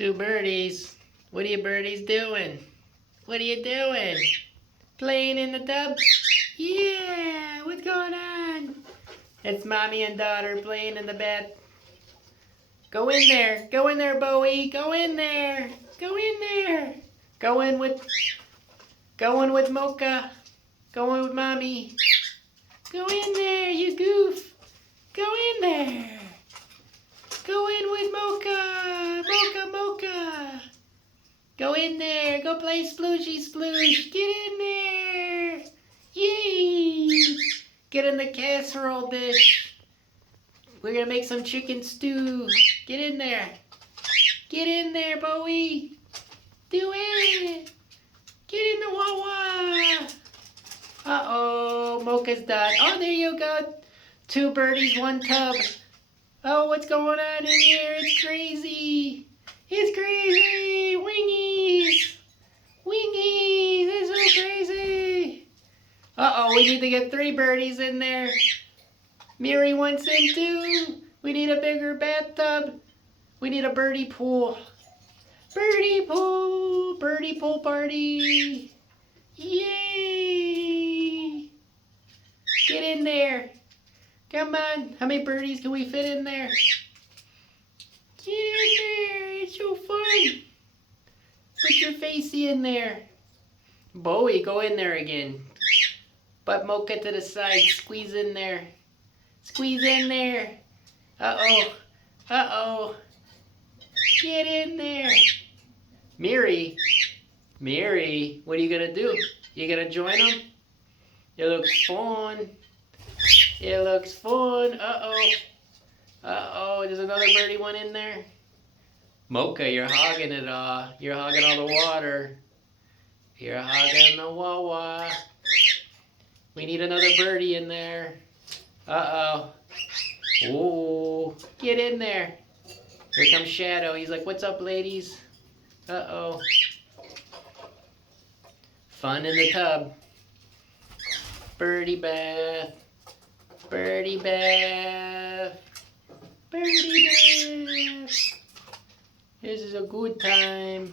Two birdies. What are you birdies doing? What are you doing? Playing in the tub? Yeah, what's going on? It's mommy and daughter playing in the bath. Go in there. Go in there, Bowie. Go in there. Go in there. Go in with Mocha. Go in with mommy. Go in there, you goof. Go in there. Go in with Mocha. Mocha, Mocha. Go in there. Go play splooshy sploosh. Get in there. Yay. Get in the casserole dish. We're going to make some chicken stew. Get in there. Get in there, Bowie. Do it. Get in the Wawa. Uh-oh. Mocha's done. Oh, there you go. Two birdies, one tub. Oh, what's going on in here? It's crazy. It's crazy. Wingies. Wingies. It's so crazy. Uh-oh, we need to get 3 birdies in there. Mary wants in too. We need a bigger bathtub. We need a birdie pool. Birdie pool. Birdie pool party. Yay. Get in there. Come on. How many birdies can we fit in there? Get in there. It's so fun. Put your facey in there. Bowie, go in there again. Butt Mocha to the side. Squeeze in there. Squeeze in there. Uh-oh. Uh-oh. Get in there. Mary. Mary, what are you going to do? You going to join them? It looks fun. It looks fun. Uh-oh. Uh-oh. There's another birdie one in there. Mocha, you're hogging it all. You're hogging all the water. You're hogging the Wawa. We need another birdie in there. Uh-oh. Ooh. Get in there. Here comes Shadow. He's like, what's up, ladies? Uh-oh. Fun in the tub. Birdie bath. Birdie bath. Birdie bath. This is a good time.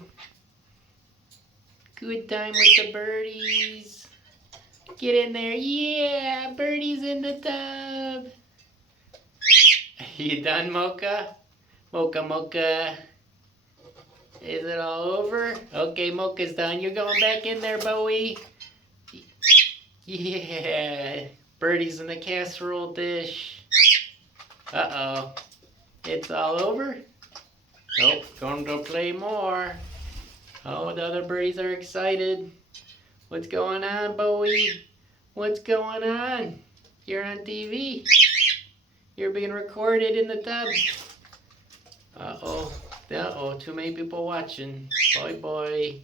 Good time with the birdies. Get in there. Yeah, birdies in the tub. You done, Mocha? Mocha, Mocha. Is it all over? Okay, Mocha's done. You're going back in there, Bowie. Yeah. Birdies in the casserole dish. Uh-oh. It's all over? Nope. Going to play more. Oh, the other birdies are excited. What's going on, Bowie? What's going on? You're on TV. You're being recorded in the tub. Uh-oh. Uh-oh. Too many people watching. Bye-bye.